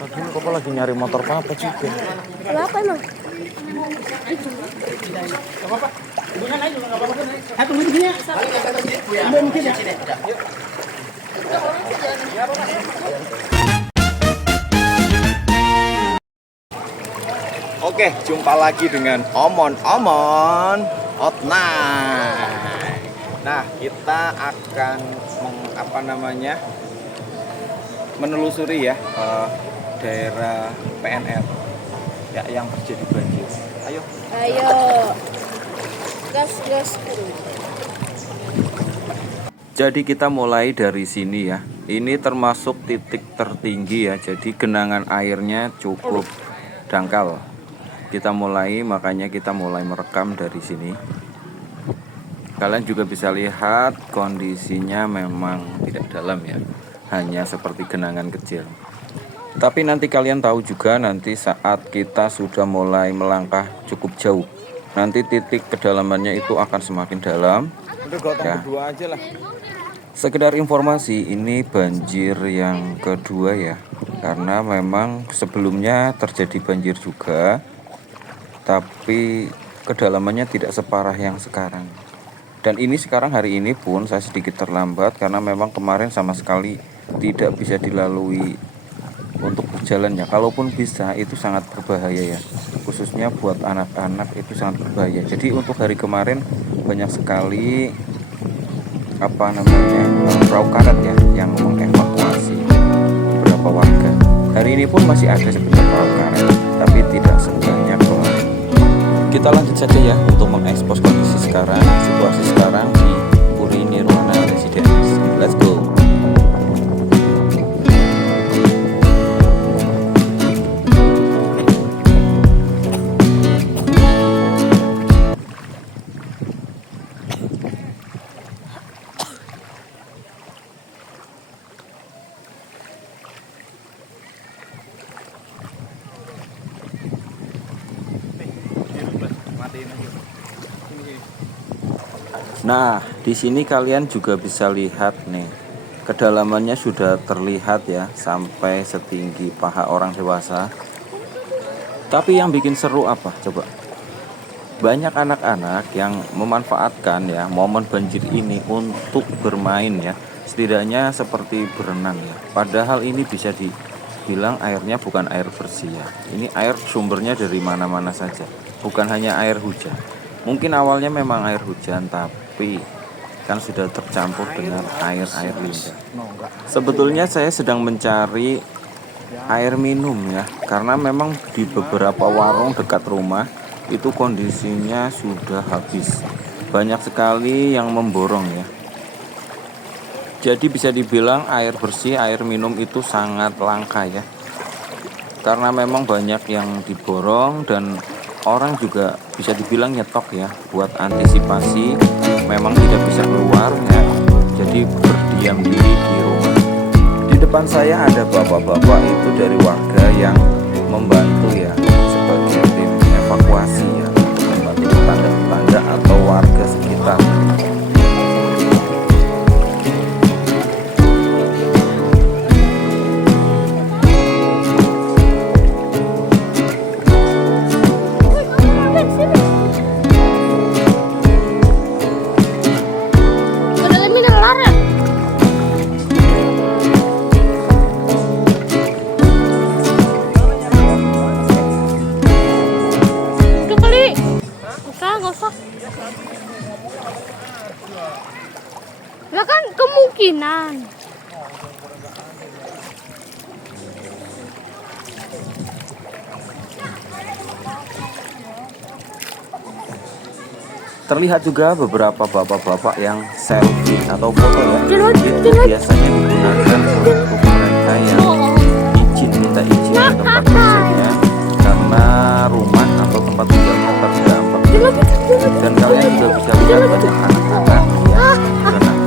Tadi kok lagi nyari motor papa juga. Kenapa emang? Oke, jumpa lagi dengan Omon Outnight. Nah, kita akan menelusuri ya daerah PNR ya yang terjadi banjir. Ayo. Gas. Jadi kita mulai dari sini ya. Ini termasuk titik tertinggi ya. Jadi genangan airnya cukup dangkal. Makanya kita mulai merekam dari sini. Kalian juga bisa lihat kondisinya memang tidak dalam ya. Hanya seperti genangan kecil. Tapi nanti kalian tahu juga nanti saat kita sudah mulai melangkah cukup jauh. Nanti titik kedalamannya itu akan semakin dalam. Ya. Kedua aja lah. Sekedar informasi, ini banjir yang kedua ya. Karena memang sebelumnya terjadi banjir juga. Tapi kedalamannya tidak separah yang sekarang. Dan ini sekarang hari ini pun saya sedikit terlambat karena memang kemarin sama sekali tidak bisa dilalui untuk berjalannya. Kalaupun bisa itu sangat berbahaya ya. Khususnya buat anak-anak itu sangat berbahaya. Jadi untuk hari kemarin banyak sekali perahu karet ya yang mengevakuasi beberapa warga. Hari ini pun masih ada sebenarnya perahu karet, tapi tidak sebanyak kemarin. Kita lanjut saja ya untuk mengekspos kondisi situasi sekarang di Puri Nirwana Residence. Let's go. Nah, di sini kalian juga bisa lihat nih, kedalamannya sudah terlihat ya, sampai setinggi paha orang dewasa. Tapi yang bikin seru apa? Coba. Banyak anak-anak yang memanfaatkan ya momen banjir ini untuk bermain ya, setidaknya seperti berenang ya. Padahal ini bisa dibilang airnya bukan air bersih ya. Ini air sumbernya dari mana-mana saja, bukan hanya air hujan. Mungkin awalnya memang air hujan, tapi kan sudah tercampur dengan air-air limbah. Sebetulnya saya sedang mencari air minum ya, karena memang di beberapa warung dekat rumah itu kondisinya sudah habis. Banyak sekali yang memborong ya. Jadi bisa dibilang air bersih, air minum itu sangat langka ya. Karena memang banyak yang diborong dan orang juga bisa dibilang nyetok ya, buat antisipasi memang tidak bisa keluar ya, jadi berdiam diri di rumah. Di depan saya ada bapak-bapak itu dari warga yang membantu ya, sebagai tim evakuasi ya, membantu tetangga-tetangga atau warga sekitar. Lah kan kemungkinan. Terlihat juga beberapa bapak-bapak yang selfie atau foto ya. Itu biasanya digunakan untuk mereka yang minta izin ke tempat kerjanya karena rumah atau tempat tinggalnya terdampak. Dan kalian juga bisa lihat banyak anak-anak yang berenang.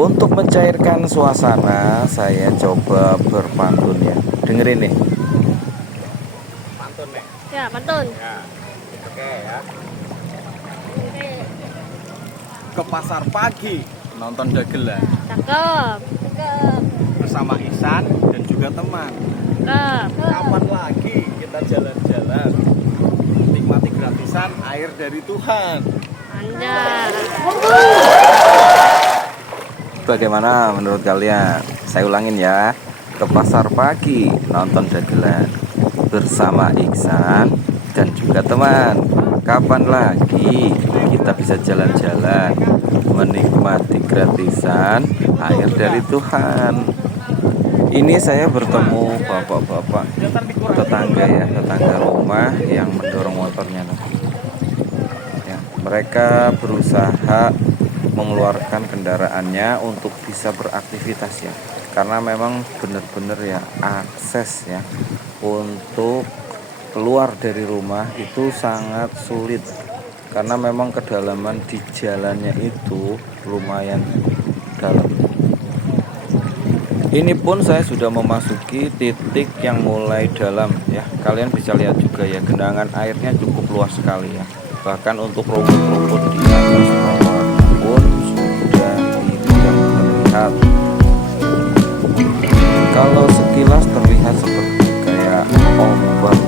Untuk mencairkan suasana, saya coba berpantun ya. Dengerin nih. Pantun nih. Ya, pantun. Ya. Oke ya. Oke. Ke pasar pagi nonton dagelan Cakep. Cakep. bersama Ihsan dan juga teman. Cakep. Kapan lagi kita jalan-jalan nikmati gratisan air dari Tuhan? Anjay. Bagaimana menurut kalian? Saya ulangin ya. Ke pasar pagi nonton dagelan bersama Ihsan dan juga teman. Kapan lagi kita bisa jalan-jalan menikmati gratisan air dari Tuhan? Ini saya bertemu bapak-bapak tetangga ya, tetangga rumah yang mendorong motornya. Ya, mereka berusaha mengeluarkan kendaraannya untuk bisa beraktivitas ya, karena memang benar-benar ya akses ya untuk keluar dari rumah itu sangat sulit, karena memang kedalaman di jalannya itu lumayan dalam. Ini pun saya sudah memasuki titik yang mulai dalam ya, kalian bisa lihat juga ya, genangan airnya cukup luas sekali ya, bahkan untuk rumput-rumput di atas trotoar pun sudah tidak terlihat. Kalau sekilas terlihat seperti kayak ombak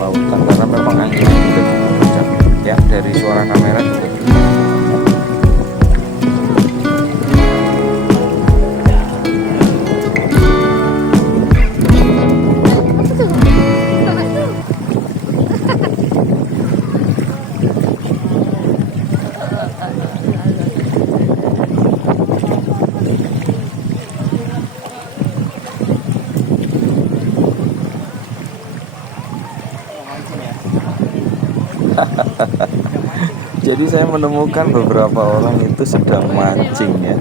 lautan, karena memang anginnya juga cukup kencang ya, dari suara kamera juga. Jadi saya menemukan beberapa orang itu sedang mancing ya.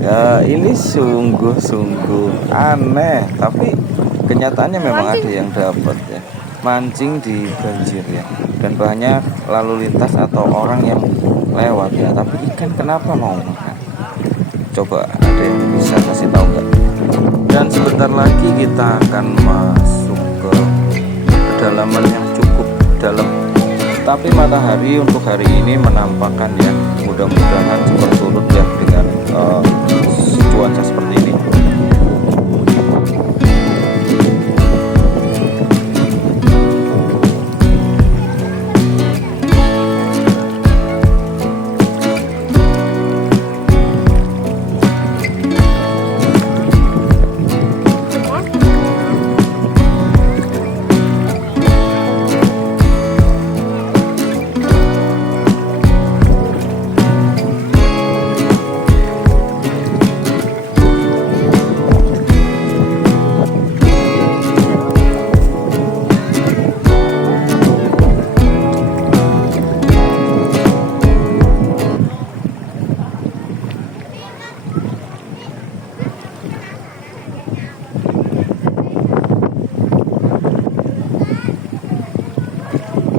Ya ini sungguh-sungguh aneh, tapi kenyataannya memang ada yang dapat ya. Mancing di banjir ya, dan banyak lalu lintas atau orang yang lewat ya. Tapi ikan kenapa mau makan? Coba ada yang bisa kasih tahu nggak? Dan sebentar lagi kita akan masuk ke kedalaman yang cukup dalam. Tapi matahari untuk hari ini menampakkan ya, mudah-mudahan berturut ya dengan cuaca seperti ini.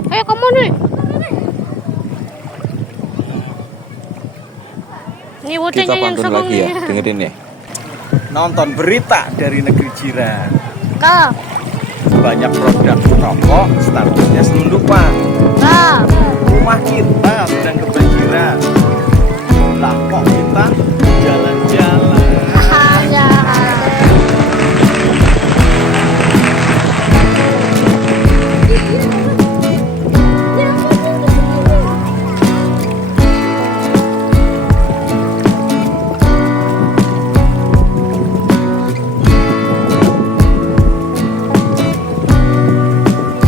Ayo kamu nih. Ini Kita bocahnya yang pantun sokong lagi ya, nih. dengerin ya. Nonton berita dari negeri jiran. Cakep. Banyak produk rokok statusnya selundupan. Cakep. Rumah kita sedang kebanjiran. Lah kok kita jalan-jalan? Anjay.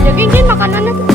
Jadi makanannya tuh.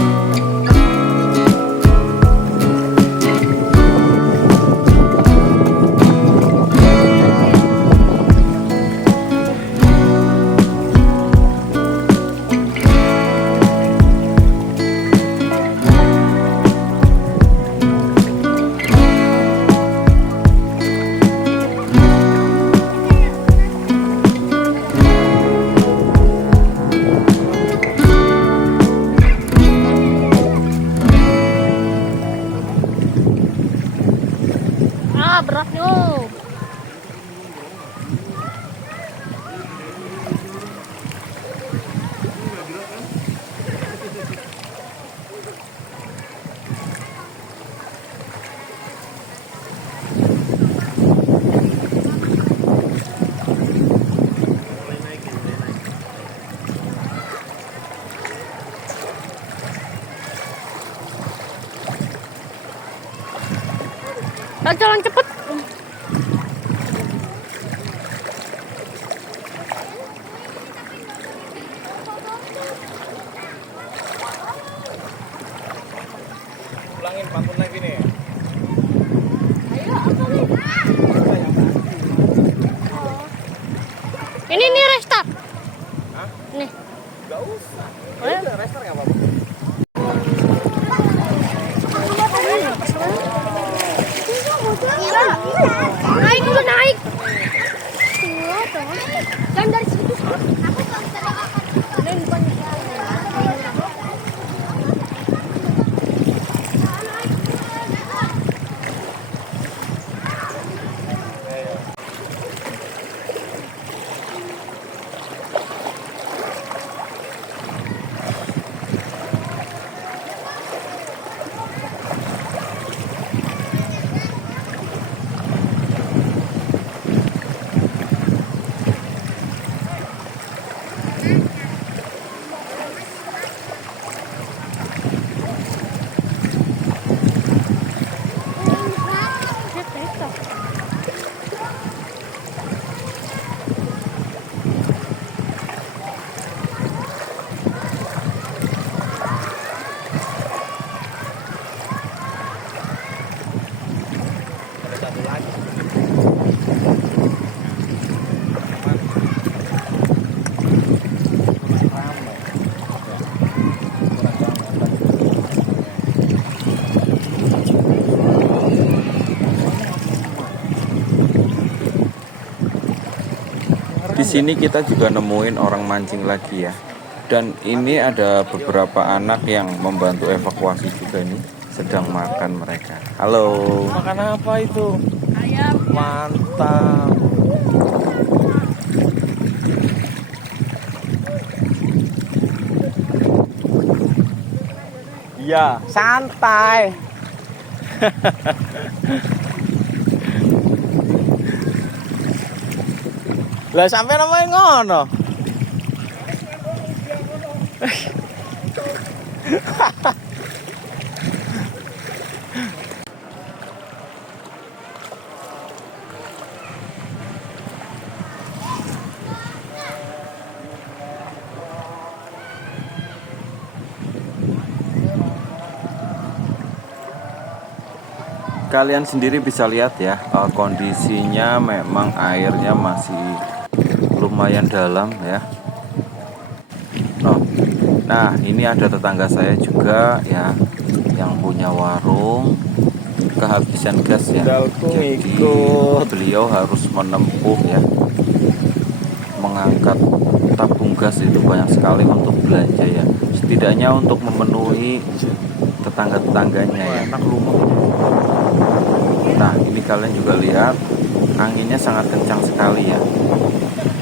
Jalan cepet. Ulangin pantun lagi nih. Ini nih restart. Hah? Nih. Gak usah. Oh, ya? Udah restart nggak apa-apa. Naik dulu naik. Dan dari situ. Dan bukan. Ada satu lagi. Masih ramai. Di sini kita juga nemuin orang mancing lagi ya. Dan ini ada beberapa anak yang membantu evakuasi juga nih. Sedang makan mereka. Halo. Makan apa itu? Ayam. Mantap. Iya, santai. Lah sampai namanya ngono. Kalian sendiri bisa lihat ya, kondisinya memang airnya masih lumayan dalam ya. Nah, ini ada tetangga saya juga ya, yang punya warung kehabisan gas ya. Sendalku Jadi ngikut. beliau harus menempuh ya, mengangkat tabung gas itu banyak sekali untuk belanja ya. Setidaknya untuk memenuhi tetangga-tetangganya ya. Enak rumah. Nah, ini kalian juga lihat anginnya sangat kencang sekali ya.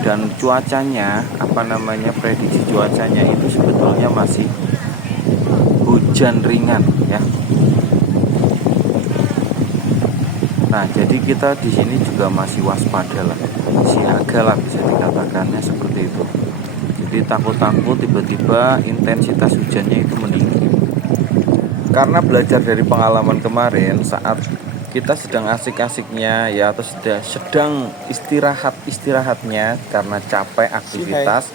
Dan cuacanya, prediksi cuacanya itu sebetulnya masih hujan ringan ya. Nah, jadi kita di sini juga masih waspada lah, siaga lah bisa dikatakannya seperti itu. Jadi takut-takut tiba-tiba intensitas hujannya itu meninggi. Karena belajar dari pengalaman kemarin saat kita sedang asik-asiknya ya, atau sedang istirahatnya karena capek aktivitas,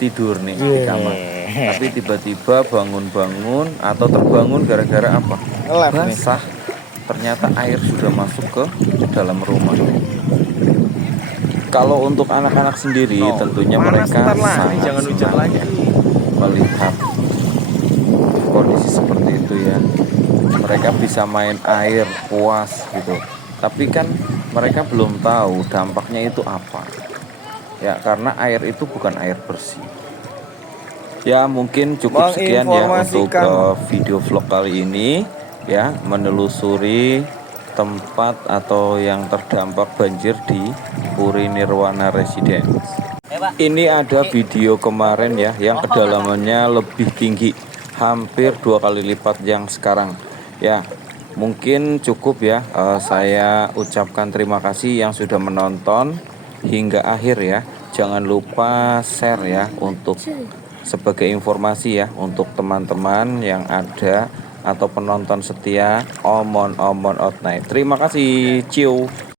tidur nih di kamar. Tapi tiba-tiba bangun-bangun atau terbangun gara-gara apa? Ngelap nih. Basah. Ternyata air sudah masuk ke dalam rumah. Kalau untuk anak-anak sendiri tentunya panas mereka ntar lah, sangat jangan hujan senang lagi. ya melihat kondisi seperti itu ya. Mereka bisa main air puas gitu. Tapi kan mereka belum tahu dampaknya itu apa. Ya, karena air itu bukan air bersih. Ya, mungkin cukup sekian ya untuk video vlog kali ini ya, menelusuri tempat atau yang terdampak banjir di Puri Nirwana Residence. Ini ada video kemarin ya, yang kedalamannya lebih tinggi, hampir 2 kali lipat yang sekarang. Ya, mungkin cukup ya. Saya ucapkan terima kasih yang sudah menonton hingga akhir ya. Jangan lupa share ya, untuk sebagai informasi ya, untuk teman-teman yang ada atau penonton setia Omon Omon Out Night. Terima kasih, ciao.